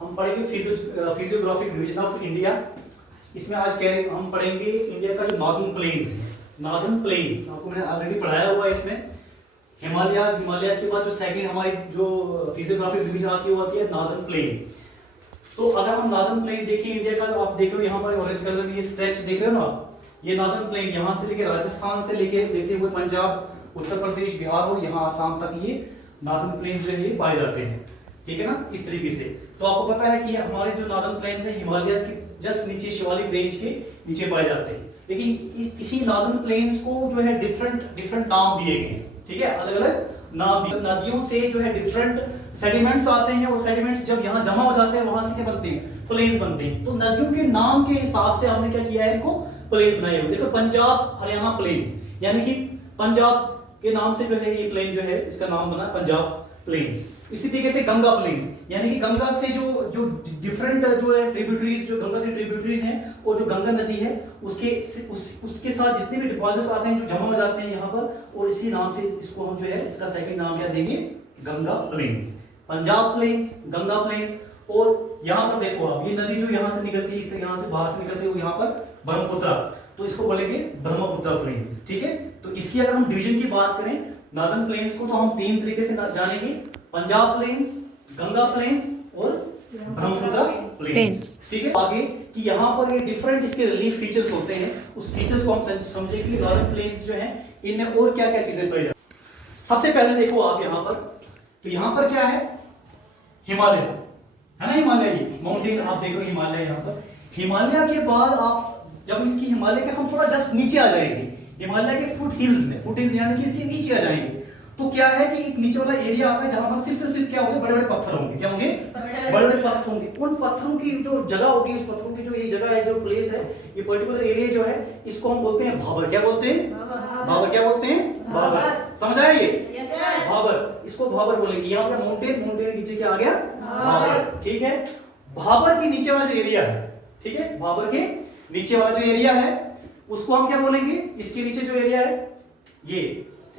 हम पढ़ेंगे physiographic division of India. इसमें आज हम पढ़ेंगे इंडिया का जो नॉर्दर्न प्लेन्स है। नॉर्दर्न प्लेन्स आपको मैंने ऑलरेडी पढ़ाया हुआ है। इसमें हिमालयाज के बाद जो सेकंड हमारी जो फिजियोग्राफिक डिवीजन आती है वो आती है नॉर्दर्न प्लेन। तो अगर हम नॉर्दर्न प्लेन देखें इंडिया का, तो आप देख रहे हो यहाँ पर ऑरेंज कलर में ये स्ट्रेच देख रहे हो ना आप, ये नॉर्दर्न प्लेन यहाँ से लेके राजस्थान से लेके देते हुए पंजाब, उत्तर प्रदेश, बिहार और यहाँ आसाम तक ये नॉर्दर्न प्लेन्स जो है ये पाए जाते हैं। ठीक है ना, इस तरीके से। तो आपको पता है कि हमारे जो नॉर्दर्न प्लेन्स है हिमालयाज के जस्ट नीचे, शिवालिक रेंज के नीचे पाए जाते हैं। लेकिन इसी नॉर्दर्न प्लेन्स को जो है डिफरेंट नाम दिए गए हैं। ठीक है, अलग अलग नाम दिए। नदियों से जो है डिफरेंट सेडिमेंट्स आते हैं और सेडिमेंट्स जब यहाँ जमा हो जाते हैं वहां से क्या बनते हैं, प्लेन बनते हैं। तो नदियों के नाम के हिसाब से हमने क्या किया है, इनको प्लेन बनाए हुए। देखो पंजाब हरियाणा प्लेन्स, यानी कि पंजाब के नाम से जो है ये प्लेन जो है इसका नाम बना पंजाब प्लेन्स। इसी तरीके से गंगा प्लेन्स, यानी कि गंगा से जो डिफरेंट जो है ट्रिब्यूटरीज, जो गंगा की ट्रिब्यूटरीज हैं और जो गंगा नदी है उसके साथ जितने भी डिपॉजिट्स आते हैं जो जमा हो जाते हैं यहाँ पर, और इसी नाम से इसको हम जो है इसका सेकंड नाम क्या देंगे, Ganga plains. Punjab plains, Ganga plains. और यहाँ पर देखो आप, ये नदी जो यहाँ से निकलती है, इस यहाँ से बाहर से निकलती है, वो यहाँ पर ब्रह्मपुत्र, तो इसको बोलेंगे ब्रह्मपुत्र प्लेन्स। ठीक है, तो इसकी अगर हम डिवीजन की बात करें नॉर्दर्न प्लेन्स को, तो हम तीन तरीके से जानेंगे, पंजाब प्लेन्स, गंगा प्लेन्स और ब्रह्मपुत्र प्लेन्स। ठीक है, आगे कि यहाँ पर ये डिफरेंट इसके रिलीफ फीचर्स होते हैं, उस फीचर्स को हम समझेंगे कि नॉर्दर्न प्लेन्स जो हैं इनमें और क्या क्या चीजें पाई जाती हैं। सबसे पहले देखो आप यहाँ पर, तो यहाँ पर क्या है, हिमालय है ना, हिमालय ये माउंटेन आप देख रहे हो, हिमालय यहाँ पर। हिमालय के बाद आप जब इसकी हिमालय के हम थोड़ा जस्ट नीचे आ जाएंगे, हिमालय के फुट हिल्स में, फुट हिल्स यानी कि इसके नीचे आ जाएंगे, तो क्या है कि एक नीचे वाला एरिया आता है जहां पर सिर्फ क्या होंगे, बड़े बड़े पत्थर होंगे। क्या होंगे, बड़े बड़े पत्थर होंगे। उन पत्थरों की जो जगह होगी, उस पत्थरों की जो ये जगह है, जो प्लेस है, ये पर्टिकुलर एरिया जो है, इसको हम बोलते हैं भाबर। क्या बोलते हैं, भाबर। क्या बोलते हैं, भाबर। समझ आया ये, भाबर, इसको भाबर बोलेंगे। यहाँ पे माउंटेन के नीचे क्या आ गया, भाबर। ठीक है, भाबर के नीचे वाला जो एरिया है, ठीक है, भाबर के नीचे वाला जो एरिया है उसको हम क्या बोलेंगे, इसके नीचे जो एरिया है ये,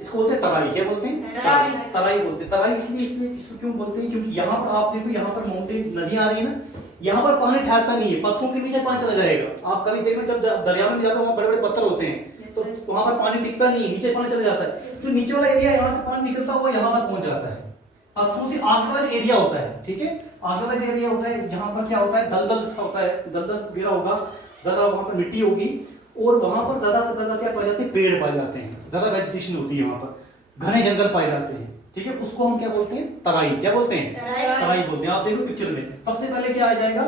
इसको बोलते हैं तराई। क्या बोलते हैं, तराई बोलते हैं। तराई इसलिए इसको क्यों बोलते हैं, क्योंकि यहाँ पर आप देखो, यहाँ पर माउंटेन नदी आ रही है ना, यहाँ पर पानी ठहरता नहीं है, पत्थरों के नीचे पानी चला जाएगा। आप कभी देखो जब दरिया में जाते हो वहाँ बड़े बड़े पत्थर होते हैं, तो वहां पर पानी टिकता नहीं है, नीचे पानी चला जाता है। जो नीचे वाला एरिया यहाँ से पानी निकलता हुआ यहाँ पर पहुंच जाता है। पत्थरों से आगे वाला जो एरिया होता है, ठीक है, आगे वाला जो एरिया होता है, जहाँ पर क्या होता है, दलदल सा होता है, दलदल गिरा होगा, ज्यादा वहां पर मिट्टी होगी, और वहां पर ज्यादा से ज्यादा क्या पाए जाते हैं, पेड़ पाए जाते हैं, ज्यादा वेजिटेशन होती है वहां पर, घने जंगल पाए जाते हैं। ठीक है, उसको हम क्या बोलते हैं, तराई। क्या बोलते हैं, तराई बोलते हैं। आप देखो पिक्चर में सबसे पहले क्या आ जाएगा,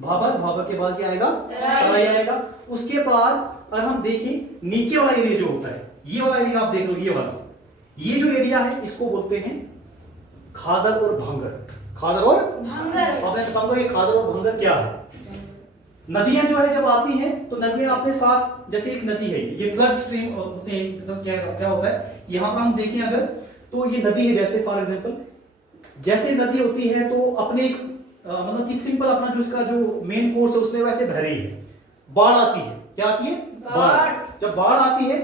भाबर, भाबर के बाद क्या आएगा, तराई आएगा। उसके बाद अगर हम देखें नीचे वाला एरिया जो होता है, ये वाला एरिया आप देख लो, ये वाला, ये जो एरिया है इसको बोलते हैं खादर और भांगर। खादर और भांगर। अब मैं बताऊंगा ये खादर और भांगर क्या है। नदियां जो है जब आती हैं, तो नदियां अपने साथ, जैसे एक नदी है, ये फ्लड स्ट्रीम होते हैं, तो क्या होता है, यहाँ पर हम देखें अगर, तो ये नदी है, जैसे फॉर एग्जांपल, जैसे नदी होती है तो अपने एक मतलब कि सिंपल अपना जो इसका जो मेन कोर्स है उसमें वैसे बह रही है। बाढ़ आती है, क्या आती है, बाढ़। जब बाढ़ आती है,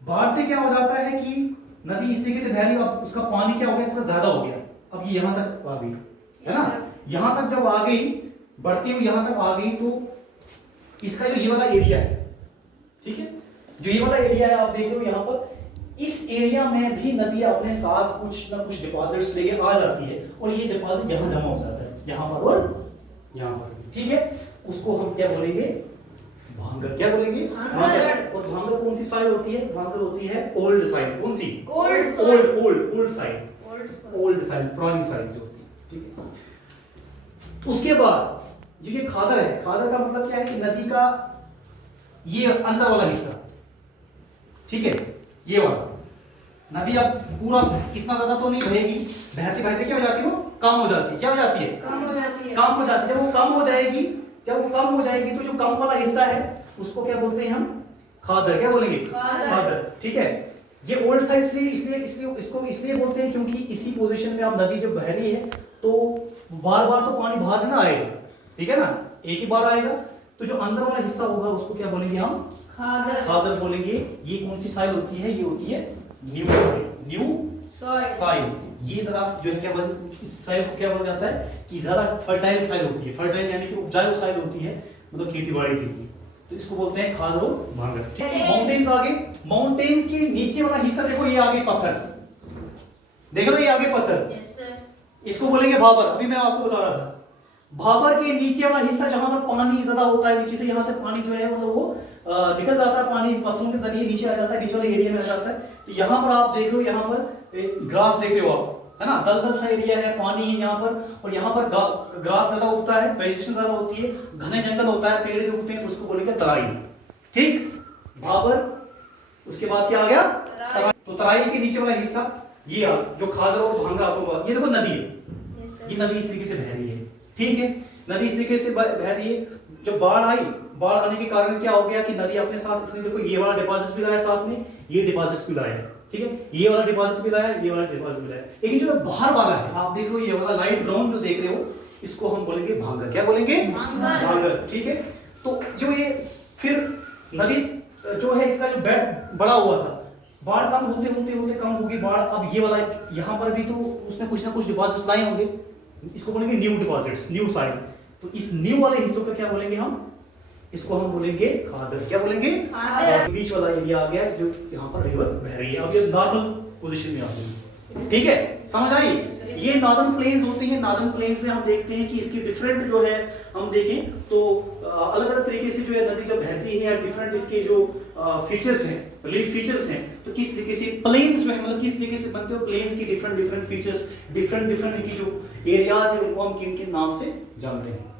बाढ़ से क्या हो जाता है कि नदी इस तरीके से बह रही है, अब उसका पानी क्या हो गया, इस पर ज्यादा हो गया, अब ये यहां तक आ गई, है ना, यहां तक जब आ गई, बढ़ती हुई यहां तक आ गई, तो इसका जो ये वाला एरिया है, ठीक है, जो ये वाला एरिया है आप देख रहे हो यहाँ पर, इस एरिया में भी नदी अपने साथ कुछ ना कुछ डिपॉजिट्स लेके आ जाती है, और ये डिपॉजिट यहाँ जमा हो जाता है, यहाँ पर और यहाँ पर। ठीक है, उसको हम क्या बोलेंगे, भांगर। क्या बोलेंगे, भांगर। और भांगर कौन सी साइड होती है, भांगर होती है ओल्ड साइड। कौन सी, ओल्ड साइड, ओल्ड साइड, पुरानी साइड जो होती है। ठीक है, उसके बाद जो ये खादर है, खादर का मतलब क्या है कि नदी का ये अंदर वाला हिस्सा, ठीक है, ये वाला नदी अब पूरा इतना ज्यादा तो नहीं बहेगी, बहते बहते क्या हो जाती है, वो कम हो जाती है। क्या हो जाती है, कम हो जाती है, कम हो जाती है। जब वो कम हो जाएगी, तो जो कम वाला हिस्सा है उसको क्या बोलते हैं हम, खादर। क्या बोलेंगे, खादर। ठीक है, ये ओल्ड साइड इसलिए इसको इसलिए बोलते हैं क्योंकि इसी पोजीशन में अब नदी जब बह रही है तो बार बार तो पानी बाहर ना आएगा, ठीक है ना, एक ही बार आएगा, तो जो अंदर वाला हिस्सा होगा उसको क्या बोलेंगे हम, खादर बोलेंगे। ये कौन सी साइल होती है, ये होती है न्यू सॉइल। ये जरा जो है क्या बन, इस साइड को क्या बन जाता है कि ज्यादा फर्टाइल साइड होती है, फर्टाइल यानी कि उपजाऊ साइड होती है, मतलब खेती बाड़ी के लिए, तो इसको बोलते हैं खादर और भांगर। माउंटेन्स आगे, माउंटेन्स के नीचे वाला हिस्सा देखो, ये आगे पत्थर, देख लो ये आगे पत्थर, इसको बोलेंगे भाबर। अभी मैं आपको बता रहा था, भाबर के नीचे वाला हिस्सा जहां पर पानी ज्यादा होता है, नीचे से यहाँ से पानी जो है मतलब वो निकल जाता है, पानी पत्थरों के जरिए नीचे आ जाता है, नीचे वाले एरिया में आ जाता है। तो यहाँ पर आप देख रहे हो, यहाँ पर ग्रास देख रहे हो आप, है ना, दलदल सा एरिया है, पानी है यहाँ पर, और यहाँ पर ग्रास ज्यादा उगता है, वेजिटेशन ज्यादा होती है, घने जंगल होता है, पेड़ भी उगते हैं, तो उसको बोलेंगे तराई। ठीक, भाबर, उसके बाद क्या आ गया तराई। तो तराई के नीचे वाला हिस्सा ये जो खादर और भांगा आपको, ये देखो नदी है, ये नदी इस तरीके से बह रही है, ठीक है, नदी इस तरीके से बह रही है। जब बाढ़ आई, बाढ़ आने के कारण क्या हो गया कि नदी अपने साथ, इसने देखो ये वाला डिपॉजिट भी लाया साथ में, ये डिपॉजिट भी लाया, ठीक है, ये वाला डिपॉजिट भी लाया, ये वाला डिपॉजिट भी लाया, लेकिन जो बाहर वाला है आप देख लो, ये वाला लाइट ब्राउन जो देख रहे हो, इसको हम बोलेंगे भांगर। क्या बोलेंगे? भांगर। ठीक है, तो जो ये फिर नदी जो है, इसका जो बेड बड़ा हुआ था, बाढ़ कम होते होते होते कम होगी बाढ़, अब ये वाला यहाँ पर भी तो उसने कुछ ना कुछ डिपॉजिट लाए होंगे, इसको बोलेंगे न्यू डिपॉजिट्स, न्यू साइड। तो इस न्यू वाले हिस्सों को क्या बोलेंगे हम? इसको हम बोलेंगे खादर। क्या बोलेंगे? खादर। बीच वाला एरिया आ गया जो यहाँ पर रिवर बह रही है, अब ये नॉर्मल पोजीशन में आ गई। ठीक है, समझ आई? ये नॉर्दर्न प्लेन्स होती हैं। नॉर्दर्न प्लेन्स में हम देखते हैं कि इसकी डिफरेंट जो है, हम देखें तो अलग अलग तरीके से जो है नदी जब बहती है, डिफरेंट इसके जो फीचर्स हैं, रिलीफ फीचर्स हैं, तो किस तरीके से प्लेन्स जो है, मतलब किस तरीके से बनते हो प्लेन्स की different different features, different different इनकी जो एरियाज है, उनको हम किन किन नाम से जानते हैं।